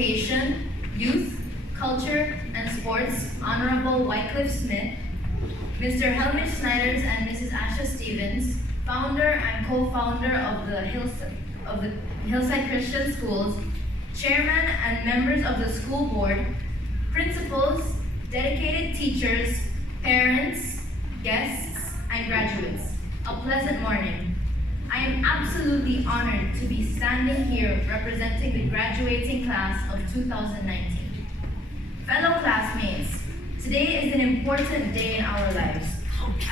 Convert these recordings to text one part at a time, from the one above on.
Education, Youth, Culture, and Sports, Honorable Wycliffe Smith, Mr. Helmut Snyders and Mrs. Asha Stevens, founder and co-founder of the Hillside Christian Schools, chairman and members of the school board, principals, dedicated teachers, parents, guests, and graduates. A pleasant morning. I am absolutely honored to be standing here representing the graduating class of 2019. Fellow classmates, today is an important day in our lives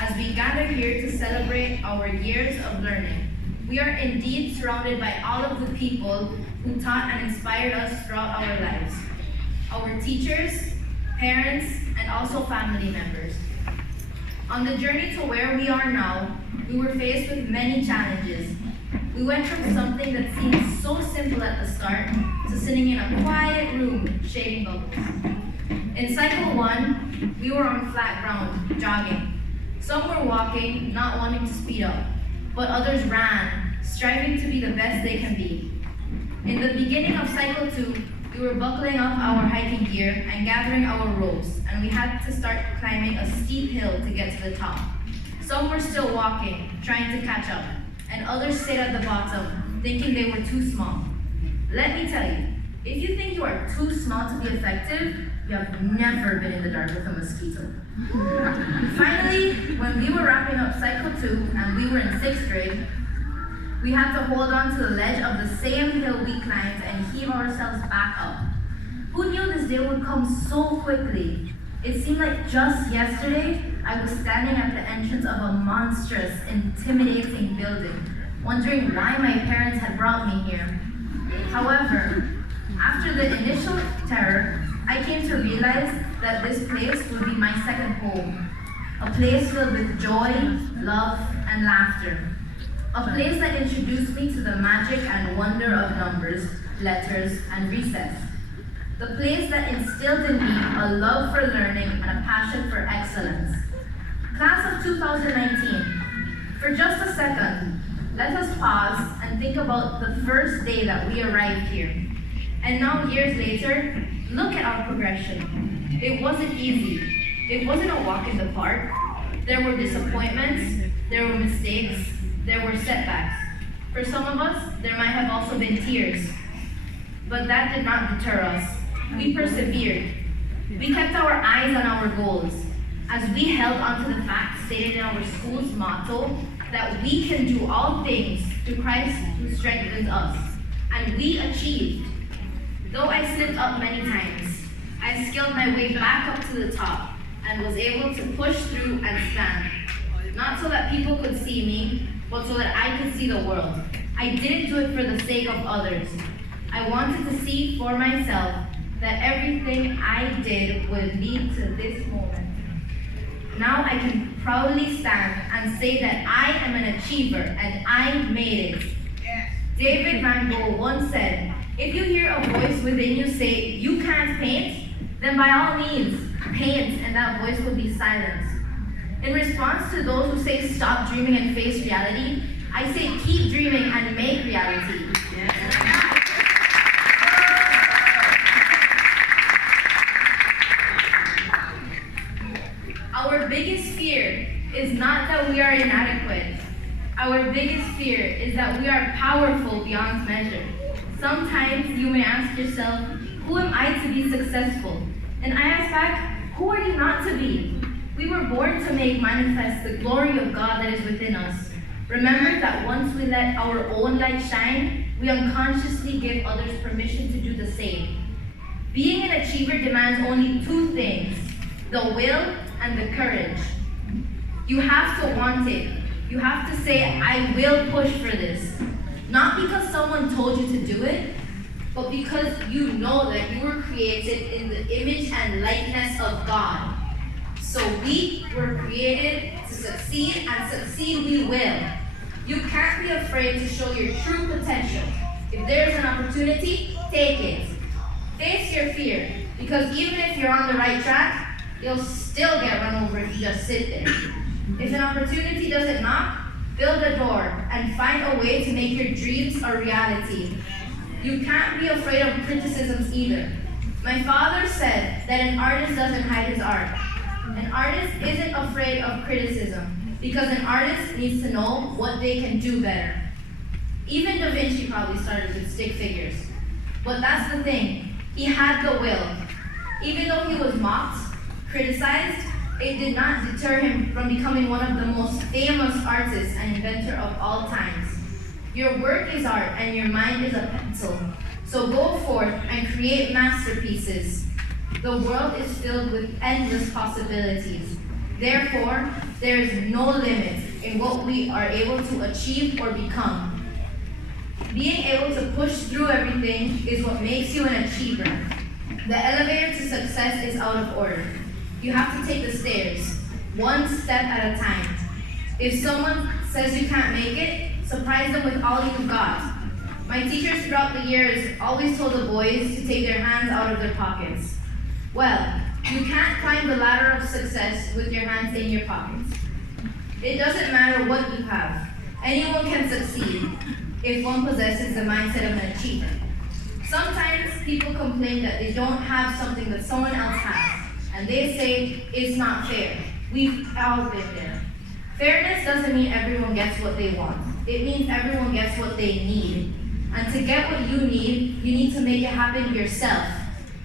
as we gather here to celebrate our years of learning. We are indeed surrounded by all of the people who taught and inspired us throughout our lives. Our teachers, parents, and also family members. On the journey to where we are now, we were faced with many challenges. We went from something that seemed so simple at the start to sitting in a quiet room shading bubbles. In cycle 1, we were on flat ground, jogging. Some were walking, not wanting to speed up, but others ran, striving to be the best they can be. In the beginning of cycle 2, we were buckling up our hiking gear and gathering our ropes, and we had to start climbing a steep hill to get to the top. Some were still walking, trying to catch up, and others stayed at the bottom, thinking they were too small. Let me tell you, if you think you are too small to be effective, you have never been in the dark with a mosquito. Finally, when we were wrapping up cycle 2 and we were in 6th grade, we had to hold on to the ledge of the same hill we climbed and heave ourselves back up. Who knew this day would come so quickly? It seemed like just yesterday, I was standing at the entrance of a monstrous, intimidating building, wondering why my parents had brought me here. However, after the initial terror, I came to realize that this place would be my second home, a place filled with joy, love, and laughter. A place that introduced me to the magic and wonder of numbers, letters, and recess. The place that instilled in me a love for learning and a passion for excellence. Class of 2019, for just a second, let us pause and think about the first day that we arrived here. And now, years later, look at our progression. It wasn't easy. It wasn't a walk in the park. There were disappointments, there were mistakes, there were setbacks. For some of us, there might have also been tears. But that did not deter us. We persevered. We kept our eyes on our goals as we held on to the fact stated in our school's motto that we can do all things through Christ who strengthens us. And we achieved. Though I slipped up many times, I scaled my way back up to the top and was able to push through and stand. Not so that people could see me, but so that I could see the world. I didn't do it for the sake of others. I wanted to see for myself that everything I did would lead to this moment. Now I can proudly stand and say that I am an achiever and I made it. Yes. David Van Gogh once said, if you hear a voice within you say, you can't paint, then by all means, paint, and that voice will be silenced. In response to those who say stop dreaming and face reality, I say keep dreaming and make reality. Yeah. Our biggest fear is not that we are inadequate. Our biggest fear is that we are powerful beyond measure. Sometimes you may ask yourself, who am I to be successful? And I ask back, who are you not to be? We were born to make manifest the glory of God that is within us. Remember that once we let our own light shine, we unconsciously give others permission to do the same. Being an achiever demands only two things, the will and the courage. You have to want it. You have to say, I will push for this. Not because someone told you to do it, but because you know that you were created in the image and likeness of God. So we were created to succeed, and succeed we will. You can't be afraid to show your true potential. If there's an opportunity, take it. Face your fear, because even if you're on the right track, you'll still get run over if you just sit there. If an opportunity doesn't knock, build a door and find a way to make your dreams a reality. you can't be afraid of criticisms either. My father said that an artist doesn't hide his art. An artist isn't afraid of criticism because an artist needs to know what they can do better. Even Da Vinci probably started with stick figures. But that's the thing, he had the will. Even though he was mocked, criticized, it did not deter him from becoming one of the most famous artists and inventor of all times. Your work is art and your mind is a pencil. So go forth and create masterpieces. The world is filled with endless possibilities. Therefore, there is no limit in what we are able to achieve or become. Being able to push through everything is what makes you an achiever. The elevator to success is out of order. You have to take the stairs, one step at a time. If someone says you can't make it, surprise them with all you've got. My teachers throughout the years always told the boys to take their hands out of their pockets. Well, you can't climb the ladder of success with your hands in your pockets. It doesn't matter what you have. Anyone can succeed if one possesses the mindset of an achiever. Sometimes people complain that they don't have something that someone else has, and they say it's not fair. We've all been there. Fairness doesn't mean everyone gets what they want. It means everyone gets what they need. And to get what you need to make it happen yourself.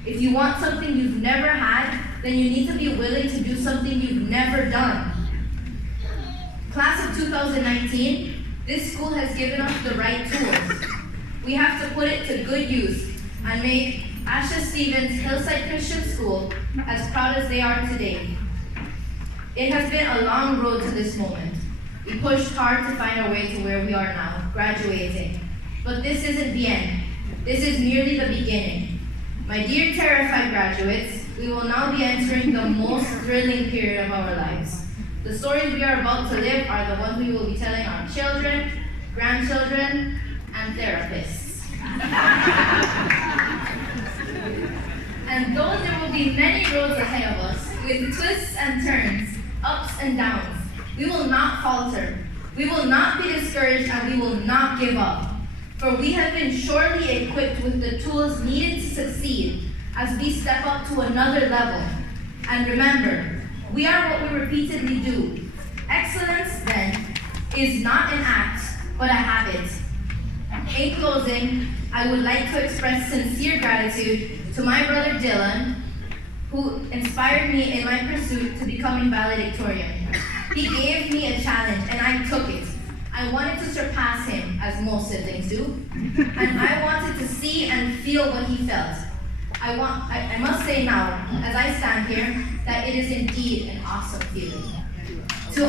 If you want something you've never had, then you need to be willing to do something you've never done. Class of 2019, this school has given us the right tools. We have to put it to good use and make Asha Stevens Hillside Christian School as proud as they are today. It has been a long road to this moment. We pushed hard to find our way to where we are now, graduating. But this isn't the end. This is merely the beginning. My dear terrified graduates, we will now be entering the most thrilling period of our lives. The stories we are about to live are the ones we will be telling our children, grandchildren, and therapists. And though there will be many roads ahead of us, with twists and turns, ups and downs, we will not falter. We will not be discouraged, and we will not give up. For we have been surely equipped with the tools needed to succeed as we step up to another level. And remember, we are what we repeatedly do. Excellence, then, is not an act, but a habit. In closing, I would like to express sincere gratitude to my brother Dylan, who inspired me in my pursuit to becoming valedictorian. He gave me a challenge, and I took it. I wanted to surpass him, as most siblings do, and I wanted to see and feel what he felt. I must say now, as I stand here, that it is indeed an awesome feeling. To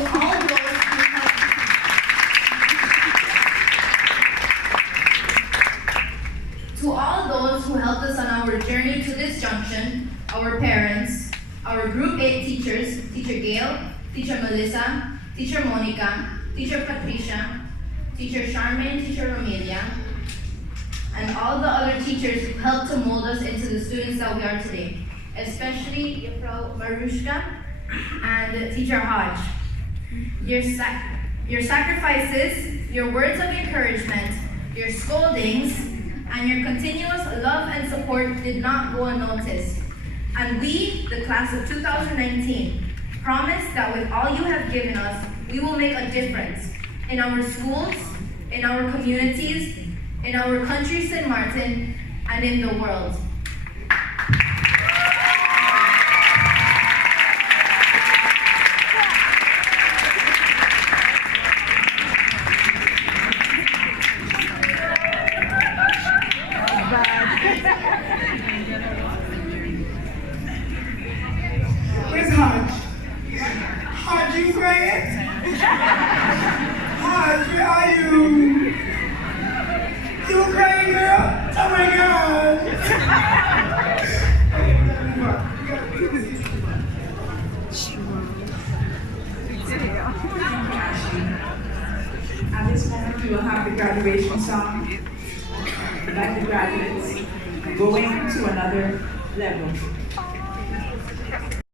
all those who helped us on our journey to this junction, our parents, our Group 8 teachers, Teacher Gail, Teacher Melissa, Teacher Monica, Teacher Patricia, Teacher Charmaine, Teacher Romelia, and all the other teachers who helped to mold us into the students that we are today, especially Frau Marushka and Teacher Hodge. Your sacrifices, your words of encouragement, your scoldings, and your continuous love and support did not go unnoticed. And we, the class of 2019, promise that with all you have given us, we will make a difference in our schools, in our communities, in our country, St. Martin, and in the world. Where's Hodge? Hodge, you friend? Hodge, where are you? You okay, girl? Oh my God! At this moment, we will have the graduation song. Like the graduates, going to another level.